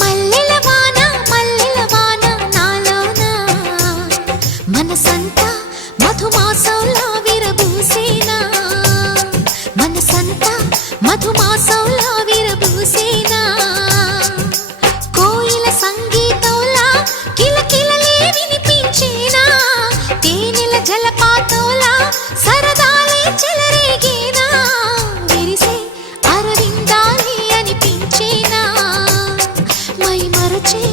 మల్లెల వాన నాలోన మనసంతా మధుమాసంలా విరబూసేనా మనసంతా మధుమాసంలా విరబూసేనా కోయిల సంగీతంలా కిలకిలలే వినిపించేనా తేనెల జలపాతంలా సరదాలే చెలరేగేనా విరిసే అరవిందాలి అనిపించేనా మై మరచే